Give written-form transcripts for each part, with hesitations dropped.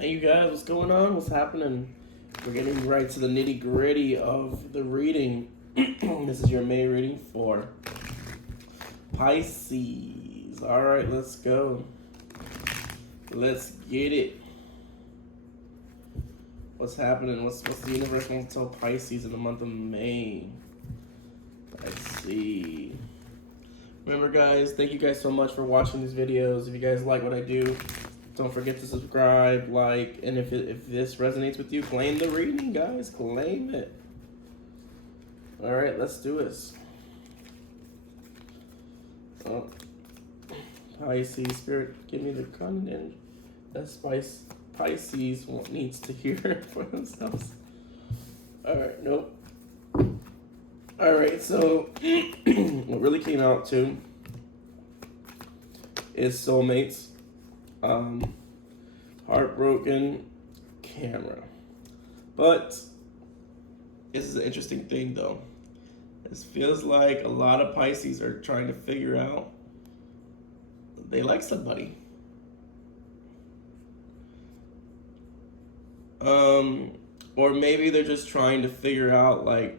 Hey, you guys, what's going on? What's happening? We're getting right to the nitty gritty of the reading. This is your May reading for Pisces. All right, let's go. Let's get it. What's happening? What's the universe going to tell Pisces in the month of May? Let's see. Remember, guys, thank you guys so much for watching these videos. If you guys like what I do, don't forget to subscribe, like, and if this resonates with you, claim the reading, guys. Claim it. All right, let's do this. Oh. Pisces, Spirit, give me the content that Pisces needs to hear for themselves. All right, nope. All right, so what really came out too is soulmates. Heartbroken camera. But this is an interesting thing though. This feels like a lot of Pisces are trying to figure out they like somebody. Or maybe they're just trying to figure out like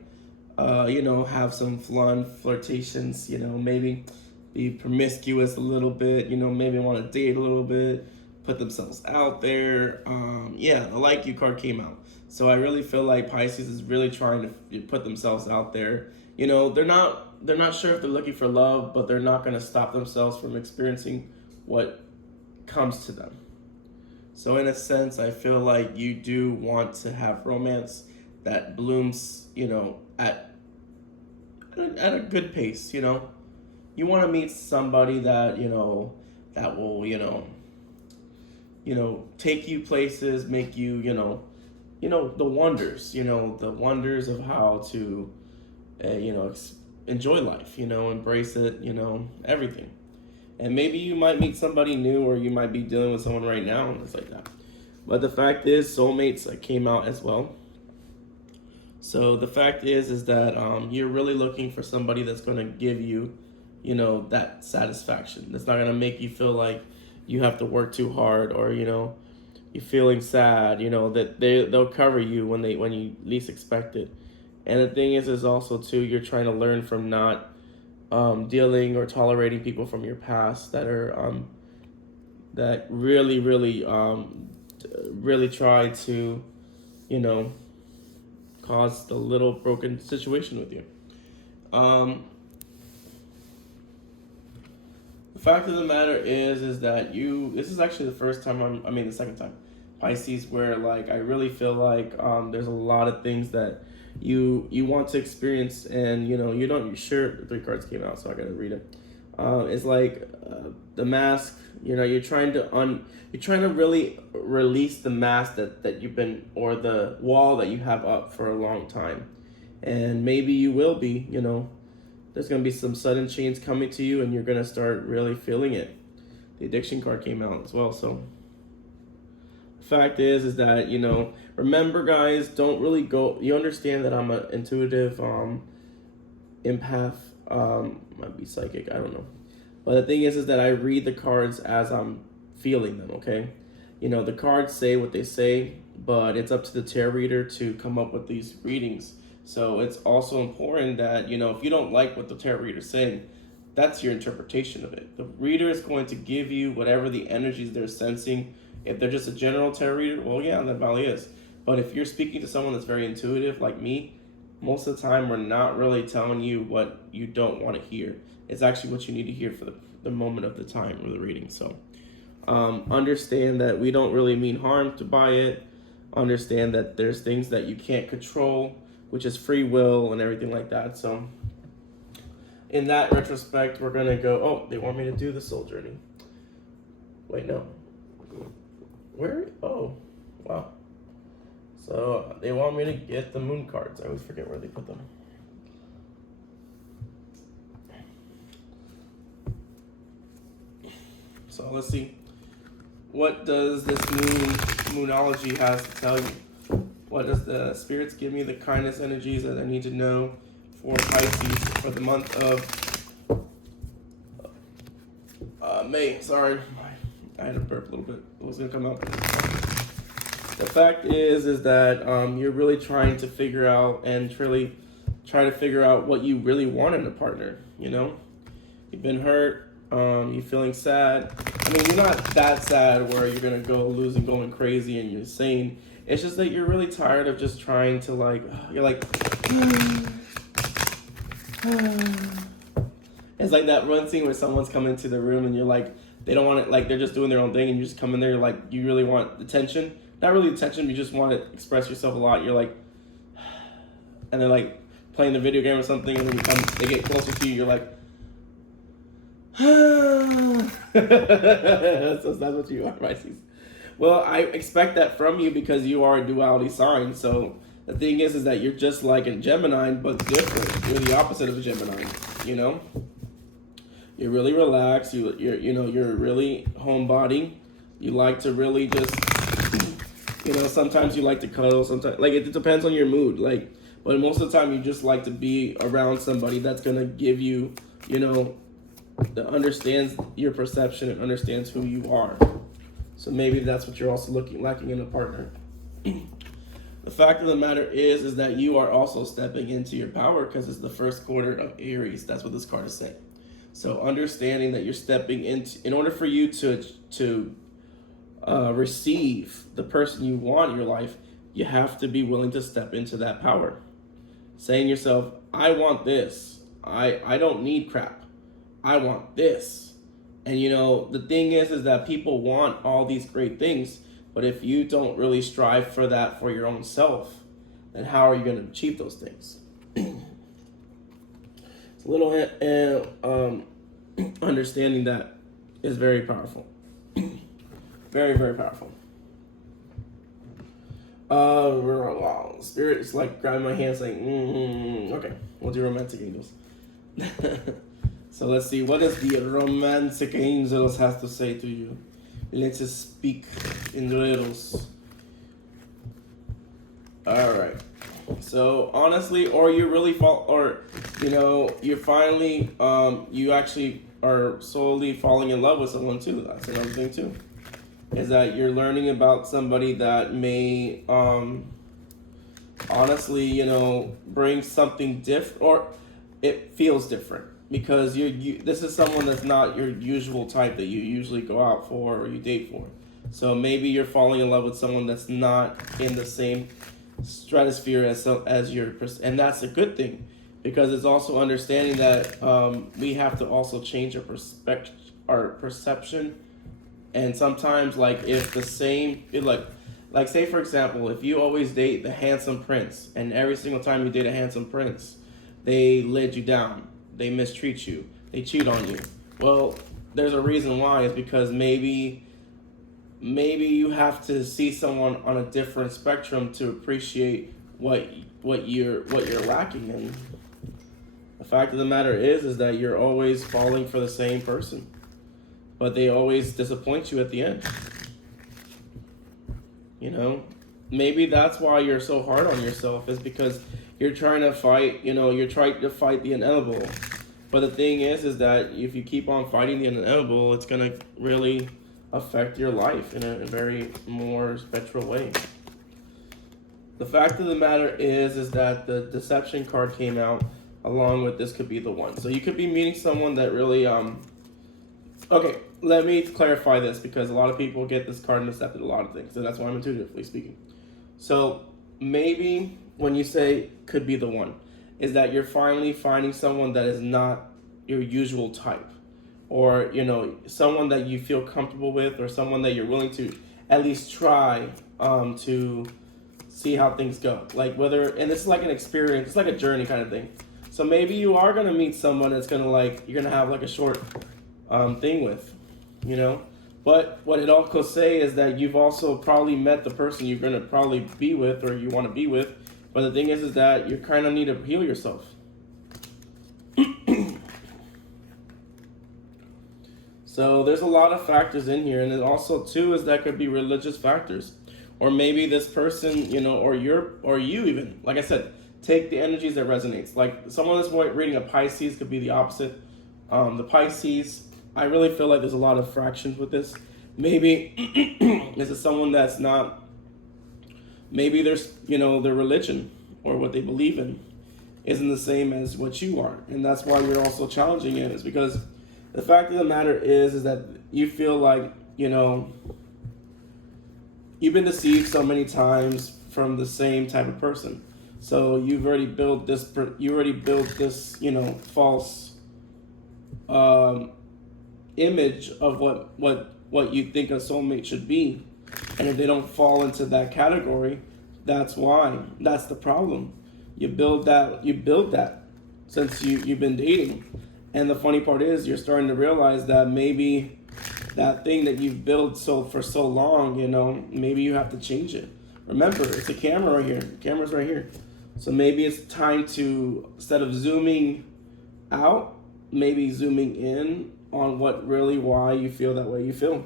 have some fun flirtations, maybe be promiscuous a little bit, maybe want to date a little bit, put themselves out there. The like you card came out. So I really feel like Pisces is really trying to put themselves out there. They're not sure if they're looking for love, but they're not going to stop themselves from experiencing what comes to them. So in a sense, I feel like you do want to have romance that blooms, at a good pace, You want to meet somebody that, that will, take you places, make you, the wonders, the wonders of how to, enjoy life, embrace it, everything. And maybe you might meet somebody new, or you might be dealing with someone right now, and it's like that. But the fact is, soulmates came out as well. So the fact is that you're really looking for somebody that's going to give you, that satisfaction. That's not going to make you feel like you have to work too hard, or, you're feeling sad, that they'll cover you when you least expect it. And the thing is also too, you're trying to learn from not dealing or tolerating people from your past that are that really try to, cause the little broken situation with you. The fact of the matter is that this is actually the first time the second time, Pisces, where like I really feel like there's a lot of things that you want to experience, and you're sure. The 3 cards came out, so I gotta read it. It's like the mask. You're trying to really release the mask that you've been, or the wall that you have up for a long time, and maybe you will be. There's gonna be some sudden change coming to you, and you're gonna start really feeling it. The addiction card came out as well, so. Fact is that remember, guys, don't really go. You understand that I'm an intuitive empath, might be psychic, I don't know, but the thing is that I read the cards as I'm feeling them. Okay, the cards say what they say, but it's up to the tarot reader to come up with these readings. So it's also important that if you don't like what the tarot reader is saying, that's your interpretation of it. The reader is going to give you whatever the energies they're sensing. If they're just a general tarot reader, well, yeah, that probably is. But if you're speaking to someone that's very intuitive, like me, most of the time we're not really telling you what you don't want to hear. It's actually what you need to hear for the moment of the time of the reading. So understand that we don't really mean harm by it. Understand that there's things that you can't control, which is free will and everything like that. So in that retrospect, we're going to go, oh, they want me to do the soul journey. Wait, no. Where? Oh, wow. So they want me to get the moon cards. I always forget where they put them. So let's see. What does this moonology has to tell you? What does the spirits give me? The kindness energies that I need to know for Pisces for the month of May. Sorry, I had to burp a little bit. It was gonna come out. The fact is that you're really trying to figure out and really try to figure out what you really want in a partner. You know, you've been hurt. You're feeling sad. I mean, you're not that sad where you're gonna go losing, going crazy, and you're insane. It's just that you're really tired of just trying to like. You're like. It's like that one scene where someone's coming into the room and you're like, they don't want it, like they're just doing their own thing, and you just come in there like you really want attention. Not really attention, you just want to express yourself a lot. You're like, and they're like playing the video game or something, and then they get closer to you, you're like, so that's what you are, Pisces. Well, I expect that from you because you are a duality sign. So the thing is that you're just like a Gemini, but different. You're the opposite of a Gemini. You know, you're really relaxed. You're really homebody. You like to really just, sometimes you like to cuddle. Sometimes, like, it depends on your mood. Like, but most of the time you just like to be around somebody that's gonna give you, that understands your perception and understands who you are. So maybe that's what you're also lacking in a partner. The fact of the matter is that you are also stepping into your power because it's the first quarter of Aries. That's what this card is saying. So understanding that you're stepping into, in order for you to receive the person you want in your life, you have to be willing to step into that power. Saying to yourself, I want this. I don't need crap. I want this. And the thing is that people want all these great things, but if you don't really strive for that for your own self, then how are you going to achieve those things? It's a little understanding that is very powerful. Very, very powerful. Wow. Spirit is like grabbing my hand saying, okay, we'll do romantic angels. So let's see, what does the romantic angels has to say to you? Let's speak in riddles. All right. So honestly, or you really you're finally, you actually are slowly falling in love with someone too. That's another thing too. Is that you're learning about somebody that may, honestly, bring something different, or it feels different. Because this is someone that's not your usual type that you usually go out for or you date for. So maybe you're falling in love with someone that's not in the same stratosphere as your, and that's a good thing, because it's also understanding that we have to also change our perception. And sometimes, like, if the same, like say for example, if you always date the handsome prince, and every single time you date a handsome prince, they let you down. They mistreat you. They cheat on you. Well, there's a reason why. It's because maybe you have to see someone on a different spectrum to appreciate what you're lacking in. The fact of the matter is that you're always falling for the same person, but they always disappoint you at the end. Maybe that's why you're so hard on yourself, is because you're trying to fight, you're trying to fight the inevitable. But the thing is that if you keep on fighting the inevitable, it's going to really affect your life in a very more spectral way. The fact of the matter is that the deception card came out along with this could be the one. So you could be meeting someone that really, okay, let me clarify this, because a lot of people get this card and accepted a lot of things, and that's why I'm intuitively speaking. So maybe when you say could be the one, is that you're finally finding someone that is not your usual type, or someone that you feel comfortable with, or someone that you're willing to at least try to see how things go. Like whether, and it's like an experience, it's like a journey kind of thing. So maybe you are gonna meet someone that's gonna you're gonna have like a short thing with, But what it all could say is that you've also probably met the person you're gonna probably be with, or you want to be with. But the thing is that you kind of need to heal yourself. So there's a lot of factors in here, and then also too is that could be religious factors, or maybe this person, or you even. Like I said, take the energies that resonates. Like someone that's reading a Pisces could be the opposite. The Pisces, I really feel like there's a lot of fractions with this. Maybe this is someone that's not maybe there's, their religion or what they believe in isn't the same as what you are. And that's why you're also challenging it, is because the fact of the matter is that you feel like, you've been deceived so many times from the same type of person. So you've already built this, false image of what you think a soulmate should be. And if they don't fall into that category, that's the problem. You build that since you've been dating. And the funny part is you're starting to realize that maybe that thing that you've built for so long, maybe you have to change it. Remember, it's a camera right here. The camera's right here. So maybe it's time to, instead of zooming out, maybe zooming in on why you feel that way you feel.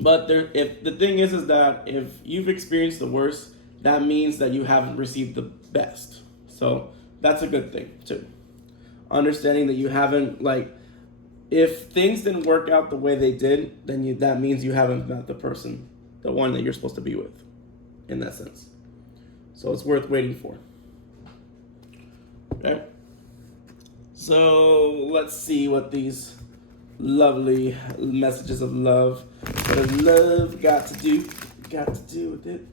But if the thing is that if you've experienced the worst, that means that you haven't received the best. So that's a good thing too. Understanding that you haven't, if things didn't work out the way they did, then that means you haven't met the person, the one that you're supposed to be with, in that sense. So it's worth waiting for. Okay. So let's see what these lovely messages of love, what does love got to do with it?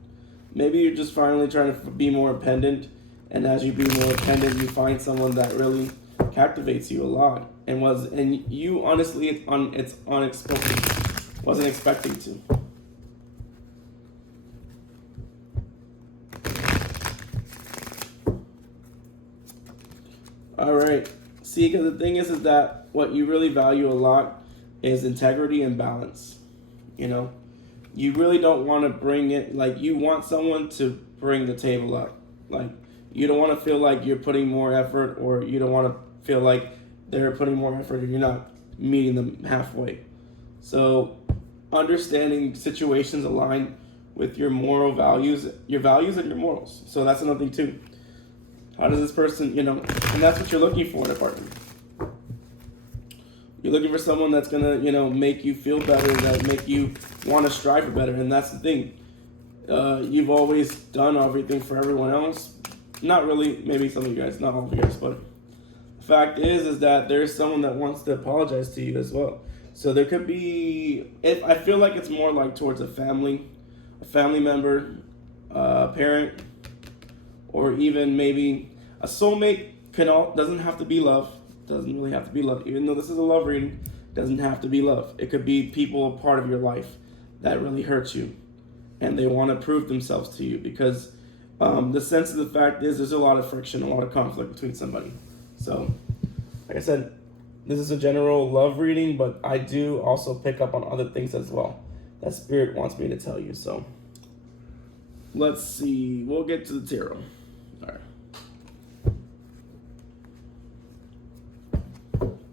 Maybe you're just finally trying to be more independent, and as you be more independent, you find someone that really captivates you a lot, and you honestly, it's unexpected, wasn't expecting to. All right. See, because the thing is that what you really value a lot is integrity and balance. You really don't want to bring it, you want someone to bring the table up. You don't want to feel like you're putting more effort, or you don't want to feel like they're putting more effort and you're not meeting them halfway. So understanding situations align with your moral values, and your morals. So that's another thing too. How does this person, and that's what you're looking for in a partner. You're looking for someone that's gonna, make you feel better, that make you want to strive for better. And that's the thing. You've always done everything for everyone else. Not really, maybe some of you guys, not all of you guys, but the fact is that there's someone that wants to apologize to you as well. So there could be, I feel like it's more like towards a family member, a parent, or even maybe a soulmate. Doesn't have to be love. Doesn't really have to be love. Even though this is a love reading, doesn't have to be love. It could be people part of your life that really hurt you, and they want to prove themselves to you, because the sense of the fact is there's a lot of friction, a lot of conflict between somebody. So, like I said, this is a general love reading, but I do also pick up on other things as well that Spirit wants me to tell you. So, let's see. We'll get to the tarot. All right.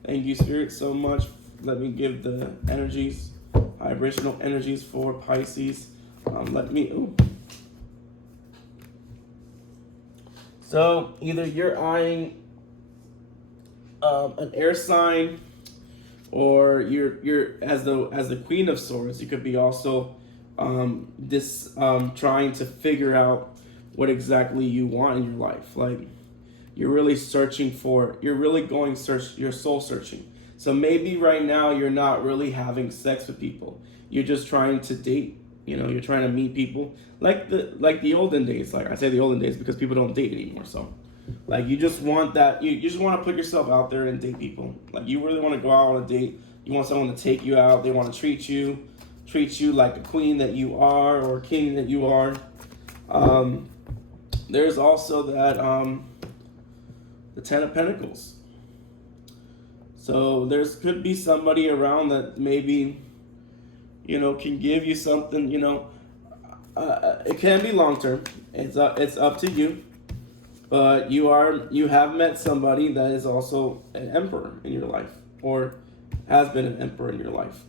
Thank you, Spirit, so much. Let me give the energies, vibrational energies for Pisces. So either you're eyeing an air sign, or you're as the Queen of Swords. You could be also trying to figure out what exactly you want in your life. You're really you're soul searching. So maybe right now you're not really having sex with people. You're just trying to date. You're trying to meet people like the olden days. I say the olden days because people don't date anymore. So you just want that. You just want to put yourself out there and date people. You really want to go out on a date. You want someone to take you out. They want to treat you like a queen that you are, or king that you are. There's also that the Ten of Pentacles. So could be somebody around that maybe, can give you something, it can be long term. It's up to you. But you have met somebody that is also an emperor in your life, or has been an emperor in your life.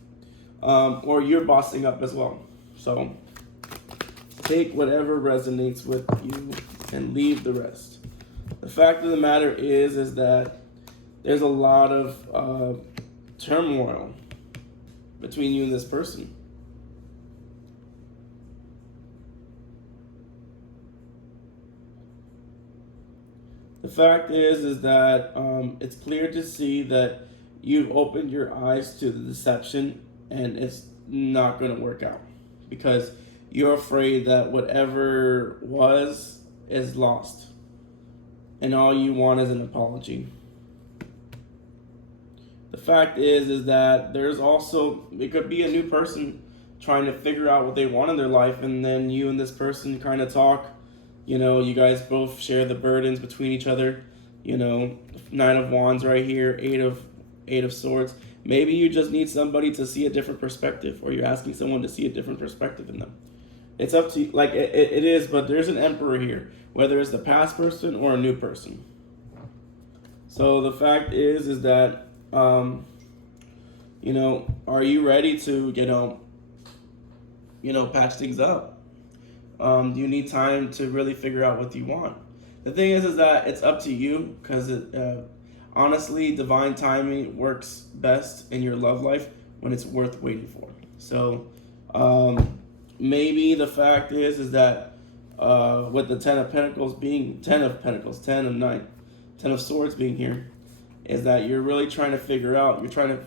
Or you're bossing up as well. So take whatever resonates with you and leave the rest. The fact of the matter is that there's a lot of turmoil between you and this person. The fact is that it's clear to see that you've opened your eyes to the deception, and it's not going to work out because you're afraid that whatever was is lost, and all you want is an apology. The fact is that there's also, it could be a new person trying to figure out what they want in their life, and then you and this person kind of talk. You guys both share the burdens between each other. Nine of Wands right here, Eight of Swords. Maybe you just need somebody to see a different perspective, or you're asking someone to see a different perspective in them. It's up to you. Like it is, but there's an Emperor here, whether it's the past person or a new person. So the fact is that are you ready to patch things up? Do you need time to really figure out what you want? The thing is that it's up to you, because honestly, divine timing works best in your love life when it's worth waiting for. So maybe the fact is that with the Ten of Pentacles being 10 of Pentacles, 10 of Swords being here, is that you're really trying to figure out, you're trying to,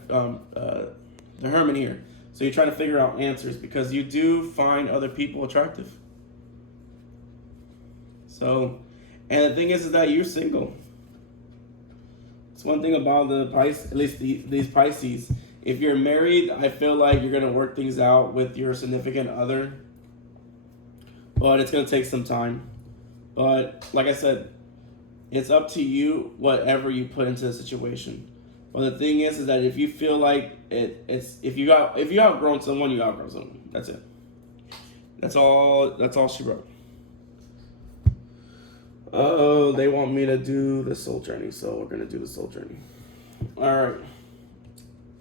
the Hermit here, so you're trying to figure out answers because you do find other people attractive. So, and the thing is that you're single. It's one thing about the Pisces, at least these Pisces. If you're married, I feel like you're going to work things out with your significant other, but it's going to take some time. But like I said, it's up to you, whatever you put into the situation. But the thing is that if you feel like if you outgrown someone, you outgrown someone. That's it. That's all she wrote. Oh, they want me to do the soul journey, so we're gonna do the soul journey. All right.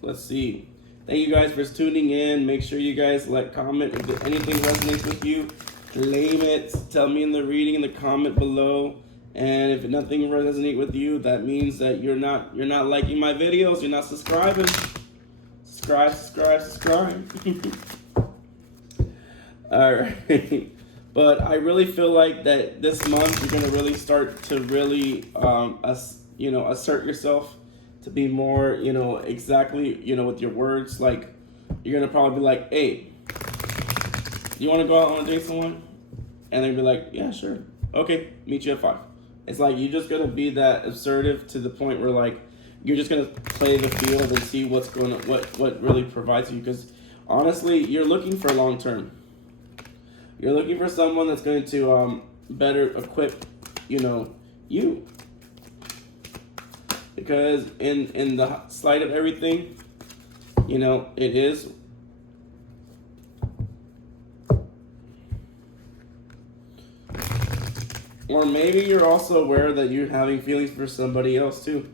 Let's see. Thank you guys for tuning in. Make sure you guys comment if anything resonates with you. Claim it. Tell me in the reading in the comment below. And if nothing resonates with you, that means that you're not liking my videos. You're not subscribing. Subscribe. All right. But I really feel like that this month you're gonna really start to really assert yourself, to be more exactly with your words. Like you're gonna probably be like, hey, you want to go out on a date with someone? And they'd be like, yeah, sure. Okay, meet you at 5. It's like you're just gonna be that assertive to the point where like you're just gonna play the field and see what really provides you. Because honestly, you're looking for long term. You're looking for someone that's going to better equip you. Because in the slide of everything, it is. Or maybe you're also aware that you're having feelings for somebody else too.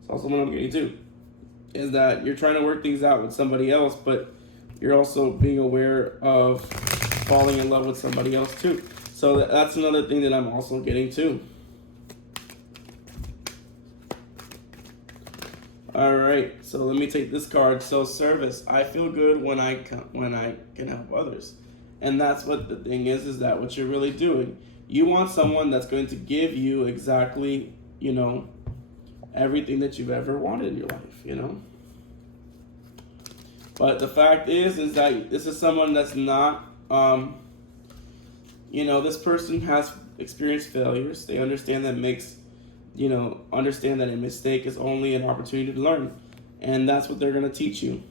It's also what I'm getting to. Is that you're trying to work things out with somebody else, but you're also being aware of falling in love with somebody else too. So that's another thing that I'm also getting to. All right, so let me take this card. So service. I feel good when I can help others, and that's what the thing is that what you're really doing. You want someone that's going to give you exactly everything that you've ever wanted in your life. But the fact is that this is someone that's not. This person has experienced failures. They understand that understand that a mistake is only an opportunity to learn. And that's what they're going to teach you.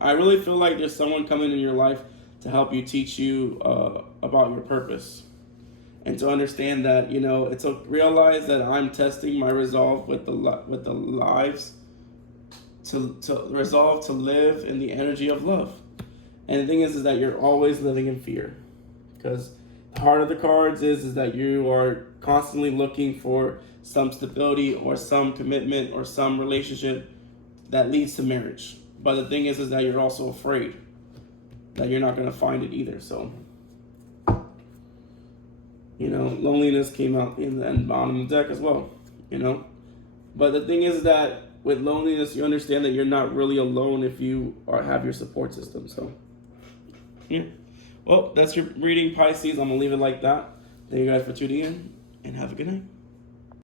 I really feel like there's someone coming in your life to help you, teach you about your purpose. And to understand that, it's to realize that I'm testing my resolve with the lives to resolve to live in the energy of love. And the thing is that you're always living in fear, because the heart of the cards is that you are constantly looking for some stability or some commitment or some relationship that leads to marriage. But the thing is that you're also afraid that you're not going to find it either. So, loneliness came out in the bottom of the deck as well, But the thing is that with loneliness, you understand that you're not really alone if you have your support system. So, yeah. Well, that's your reading, Pisces. I'm going to leave it like that. Thank you guys for tuning in, and have a good night.